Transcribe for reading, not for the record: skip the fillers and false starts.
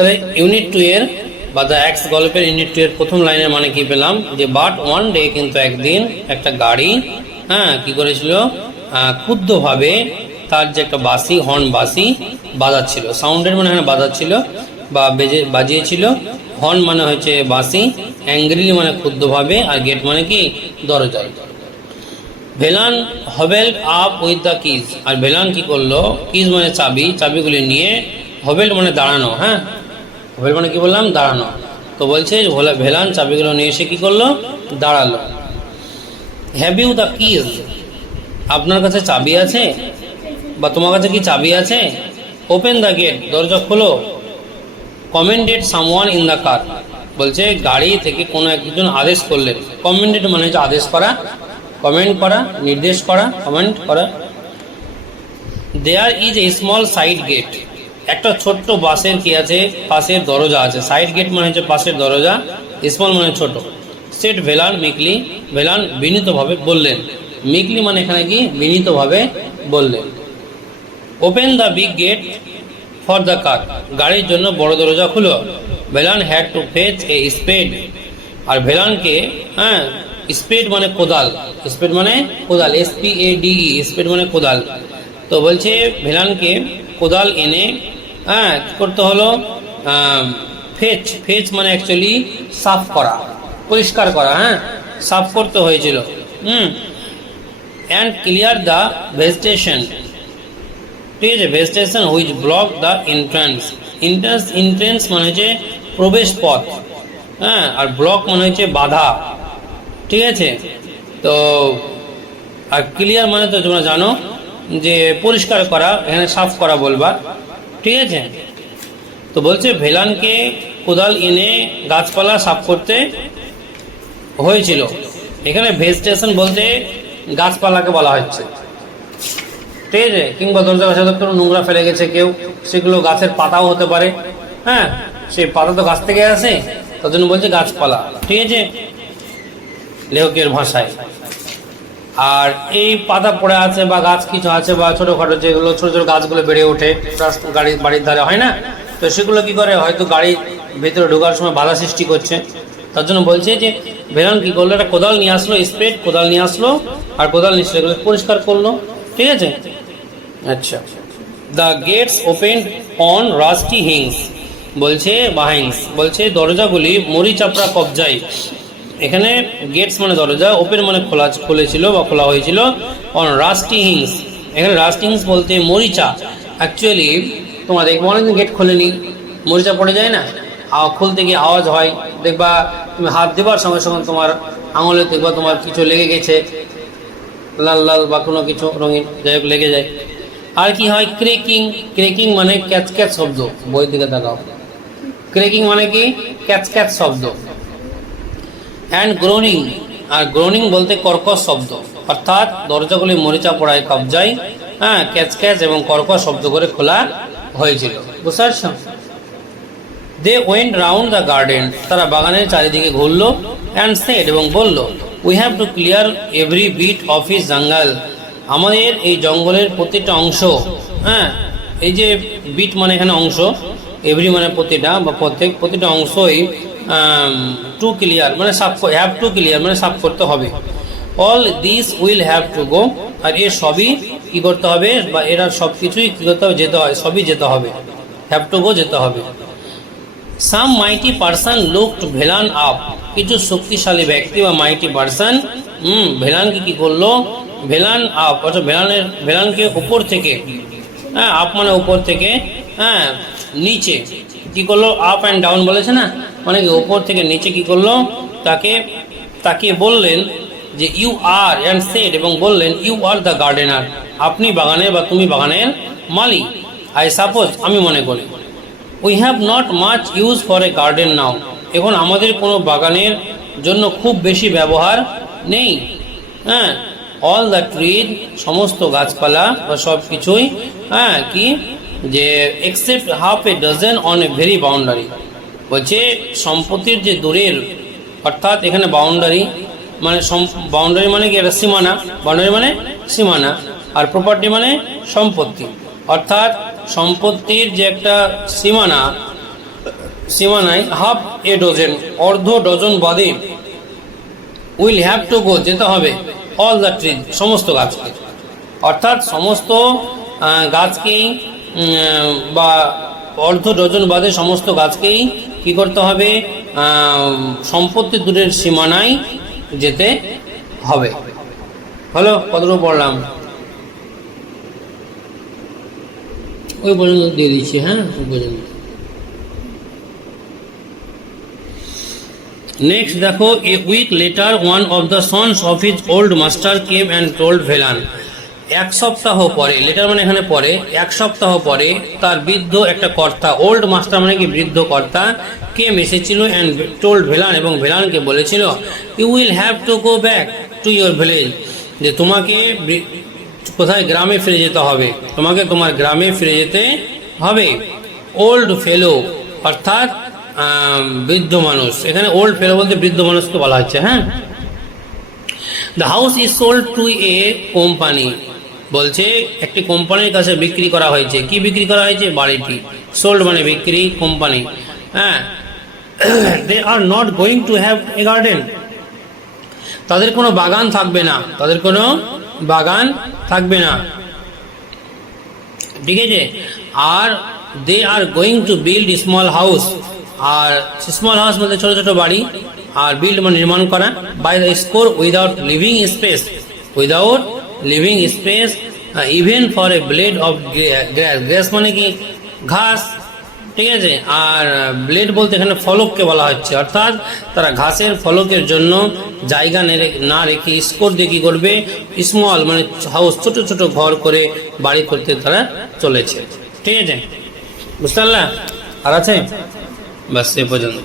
তাহলে ইউনিট 2 এর বা দ্য এক্স গল্পের ইউনিট 2 এর প্রথম লাইনের মানে কি পেলাম, যে বাট ওয়ান ডে, কিন্তু একদিন একটা গাড়ি কি করেছিল, ক্ষুদ্রভাবে তার যে একটা বাঁশি, হর্ন বাঁশি বাজাচ্ছিল। সাউন্ডের মানে এখানে বাজাচ্ছিল বা বাজিয়েছিল। হর্ন মানে হচ্ছে বাঁশি, অ্যাংগ্রিলি মানে ক্ষুদ্রভাবে, আর গেট মানে কি দরজা। Velan hobbled up with the keys, আর ভেলান কি করলো, কিজ মানে চাবি, চাবিগুলি নিয়ে, হবেল্ড মানে দাঁড়ানো, হবেল্ড মানে কি বললাম, দাঁড়ানো। তো বলছে ভেলান চাবিগুলো নিয়ে এসে কি করলো, দাঁড়ালো। হ্যাভ ইউ দ্য কিজ, আপনার কাছে চাবি আছে, বা তোমার কাছে কি চাবি আছে? ওপেন দ্য গেট, দরজা খোলো। কমেন্ডেড সামওয়ান ইন দ্য কার, বলছে গাড়ি থেকে কোনো একজন আদেশ করলেন। কমেন্ডেড মানে হচ্ছে আদেশ করা, কমেন্ট করা, নির্দেশ করা, কমেন্ট করা। There is a small side gate, একটা ছোট্ট বাসের কি আছে, পাশের দরজা আছে। সাইড গেট মানে হচ্ছে পাশের দরজা, স্মল মানে ছোট। সেট ভেলান মিকলি, ভেলান বিনীতভাবে বললেন। মিকলি মানে এখানে কি বিনীতভাবে বললেন। Open the big gate for the car, গাড়ির জন্য বড় দরজা খুলো। Velan had to fetch a spade, আর ভেলানকে স্পেড মানে কোদাল, স্পেড মানে কোদাল, SPADE, স্পেড মানে কোদাল। তো বলছে ভেলানকে কোদাল এনে কি করতে হলো, ফেচ, ফেচ মানে অ্যাকচুয়ালি সাফ করা, পরিষ্কার করা, সাফ করতে হয়েছিল। অ্যান্ড ক্লিয়ার দ্য ভেজিটেশন, ঠিক আছে, vegetation which block the entrance. Entrance মানে হচ্ছে প্রবেশ পথ, আর ব্লক মানে হচ্ছে বাধা, ঠিক আছে। তো আর ক্লিয়ার মানে তো তোমরা জানো যে পরিষ্কার করা, এখানে সাফ করা বলবা, ঠিক আছে। তো বলছে ভেলানকে কোদাল এনে গাছপালা সাফ করতে হয়েছিল। এখানে ভেজিটেশন বলতে গাছপালাকে বলা হচ্ছে, ঠিক আছে। কিংবা দরজা গাছে কোনো নোংরা ফেলে গেছে কেউ, সেগুলো গাছের পাতাও হতে পারে, সেই পাতা তো গাছ থেকে আসে, তার জন্য বলছে গাছপালা, ঠিক আছে, লেখকের ভাষায়। আর এই পাতা পড়ে আছে বা গাছ কিছু আছে বা ছোটোখাটো যেগুলো ছোটো ছোটো গাছগুলো বেড়ে ওঠে বাড়ির ধারে, হয় না, তো সেগুলো কি করে, হয়তো গাড়ির ভেতরে ঢোকার সময় বাধা সৃষ্টি করছে। তার জন্য বলছে যে ভেলান কি করলো, একটা কোদাল নিয়ে আসলো, স্পেড কোদাল নিয়ে আসলো, আর কোদাল নিয়ে সেগুলো পরিষ্কার করলো, ঠিক আছে। আচ্ছা, the gates open on rusty hinges, বলছে বা হিংস, বলছে দরজাগুলি মরি চাপড়া কবজায়। এখানে গেটস মানে দরজা, ওপেন মানে খুলেছিল বা খোলা হয়েছিল, অন রাস্টি হিংস। এখানে রাস্টি হিংস বলতে মরিচা, অ্যাকচুয়ালি তোমার দেখবো অনেকদিন গেট খোলেনি, মরিচা পড়ে যায় না, খুলতে গিয়ে আওয়াজ হয়, দেখবা তুমি হাত দেবার সঙ্গে সঙ্গে তোমার আঙুলে দেখবা তোমার কিছু লেগে গেছে, লাল লাল বা কোনো কিছু রঙিন, যাই হোক লেগে যায়। আর কি হয়, ক্রেকিং, ক্রেকিং মানে ক্যাচ ক্যাচ শব্দ, বই দিকে দেখাও, ক্রেকিং মানে কি ক্যাচ ক্যাচ শব্দ। অ্যান্ড গ্রোনিং, আর গ্রোনিং বলতে কর্কশ শব্দ, অর্থাৎ দরজাগুলি মরিচা পড়ায় কবজায়, ক্যাচ ক্যাচ এবং কর্কশ শব্দ করে খোলা হয়েছিল, বুঝতে পারছ। They went round the garden, তারা বাগানের চারিদিকে ঘুরলো। অ্যান্ড সেড, এবং বলল, we have to clear every bit of his jungle, আমাদের এই জঙ্গলের প্রতিটা অংশ, এই যে বিট মানে এখানে অংশ, এভরি মানে প্রতিটা বা প্রতিটা অংশই টু ক্লিয়ার মানে সাফ, হ্যাভ টু ক্লিয়ার মানে সাফ করতে হবে। All this will have to go, আর এর সবই কী করতে হবে, বা এরা সব কিছুই কী করতে হবে, যেতে হয়, সবই যেতে হবে, হ্যাভ টু গো যেতে হবে। সাম মাইটি পার্সন লুকড ভেলান আপ, কিছু শক্তিশালী ব্যক্তি বা মাইটি পার্সন ভেলানকে কি করলো, ভেলান আপ অর্থাৎ ভেলানকে উপর থেকে, আপ মানে উপর থেকে, নিচে কি করলো, আপ অ্যান্ড ডাউন বলেছে না, মানে কি উপর থেকে নিচে কি করলো, তাকে বললেন যে ইউ আর, অ্যান্ড সেড, এবং বললেন ইউ আর দ্য গার্ডেনার, আপনি বাগানের বা তুমি বাগানের মালিক। আই সাপোজ, আমি মনে করি। We have not much use for a garden now, এখন আমাদের কোনো বাগানের জন্য খুব বেশি ব্যবহার নেই। অল দ্য ট্রিজ, সমস্ত গাছপালা বা সব কিছুই, কি যে except half A dozen on a very boundary, বলছে সম্পত্তির যে দূরের, অর্থাৎ এখানে বাউন্ডারি মানে বাউন্ডারি মানে কি একটা সীমানা, বাউন্ডারি মানে সীমানা, আর প্রপার্টি মানে সম্পত্তি, অর্থাৎ সম্পত্তির যে একটা সীমানা, সীমানায় হাফ এ ডজন, অর্ধ ডজন বাদে, উইল হ্যাভ টু গো, যেতে হবে, অল দ্য ট্রি, সমস্ত গাছকে, অর্থাৎ সমস্ত গাছকেই বা অর্ধ ডজন বাদে সমস্ত গাছকেই কি করতে হবে, সম্পত্তি দূরের সীমানায় যেতে হবে। হলো, কতটুকু পড়লাম? ওই পর্যন্ত দিয়ে দিচ্ছি, হ্যাঁ ওই পর্যন্ত। নেক্সট দেখো, a week later one of the sons of his old master came and told Velan. এক সপ্তাহ পরে, লেটার মানে এখানে পরে, এক সপ্তাহ পরে তার বৃদ্ধ একটা কর্তা, ওল্ড মাস্টার মানে কি বৃদ্ধ কর্তা, কেম এসেছিল অ্যান্ড টোল্ড ভেলান, এবং ভেলানকে বলেছিল, you will have to go back to your village, যে তোমাকে কোথায়, গ্রামে ফিরে যেতে হবে, তোমাকে তোমার গ্রামে ফিরে যেতে হবে। ওল্ড ফেলো অর্থাৎ বৃদ্ধ মানুষ, এখানে ওল্ড ফেলো বলতে বৃদ্ধ মানুষকে বলা হচ্ছে। হ্যাঁ, the house is sold to a company, বলছে একটি কোম্পানির কাছে বিক্রি করা হয়েছে। কি বিক্রি করা হয়েছে? বাড়িটি। সোল্ড মানে বিক্রি, কোম্পানি। হ্যাঁ, they are not going to have a garden, তাদের কোনো বাগান থাকবে না, তাদের কোনো বাগান থাকবে না, ঠিক আছে। আর they are going to build small house, আর স্মল হাউস বলতে ছোট ছোট বাড়ি, আর বিল্ড মানে নির্মাণ করা, by the score without living space, without living space, even for a blade of grass, grass মানে কি ঘাস, ঠিক আছে। আর ব্লেড বলতে এখানে ফলককে বলা হচ্ছে, অর্থাৎ তারা ঘাসের ফলকের জন্য জায়গা না রেখে স্কোর দিয়ে কী করবে, স্মল মানে হাউস, ছোট ছোট ঘর করে বাড়ি করতে তারা চলেছে, ঠিক আছে। বুঝতে পারলা? আর আছে? বাস এ পর্যন্ত।